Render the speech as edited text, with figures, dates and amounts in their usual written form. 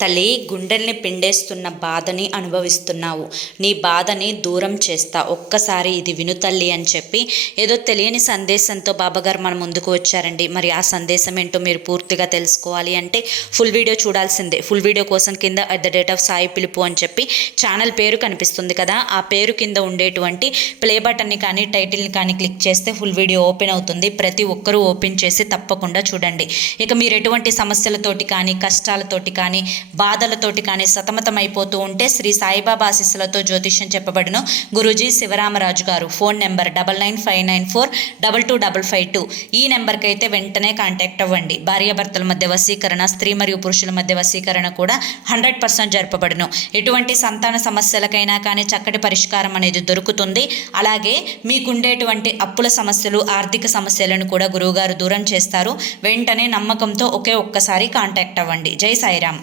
తల్లి, గుండెల్ని పిండేస్తున్న బాధని అనుభవిస్తున్నావు. నీ బాధని దూరం చేస్తా, ఒక్కసారి ఇది విను తల్లి అని చెప్పి ఏదో తెలియని సందేశంతో బాబాగారు మన ముందుకు వచ్చారండి. మరి ఆ సందేశం ఏంటో మీరు పూర్తిగా తెలుసుకోవాలి అంటే ఫుల్ వీడియో చూడాల్సిందే. ఫుల్ వీడియో కోసం కింద @DateOf సాయి పిలుపు అని చెప్పి ఛానల్ పేరు కనిపిస్తుంది కదా, ఆ పేరు కింద ఉండేటువంటి ప్లే బటన్ని కానీ టైటిల్ని కానీ క్లిక్ చేస్తే ఫుల్ వీడియో ఓపెన్ అవుతుంది. ప్రతి ఒక్కరూ ఓపెన్ చేసి తప్పకుండా చూడండి. ఇక మీరు ఎటువంటి సమస్యలతోటి కానీ, కష్టాలతోటి కానీ, బాధలతోటి కానీ సతమతమైపోతూ ఉంటే శ్రీ సాయిబాబా ఆశీస్సులతో జ్యోతిష్యం చెప్పబడును. గురూజీ శివరామరాజు గారు. Phone number 995994225552. ఈ నెంబర్కి అయితే వెంటనే కాంటాక్ట్ అవ్వండి. భార్యాభర్తల మధ్య వశీకరణ, స్త్రీ మరియు పురుషుల మధ్య వశీకరణ కూడా 100% జరపబడును. ఎటువంటి సంతాన సమస్యలకైనా కానీ చక్కటి పరిష్కారం అనేది దొరుకుతుంది. అలాగే మీకుండేటువంటి అప్పుల సమస్యలు, ఆర్థిక సమస్యలను కూడా గురువుగారు దూరం చేస్తారు. వెంటనే నమ్మకంతో ఒక్కసారి కాంటాక్ట్ అవ్వండి. జై సాయిరామ్.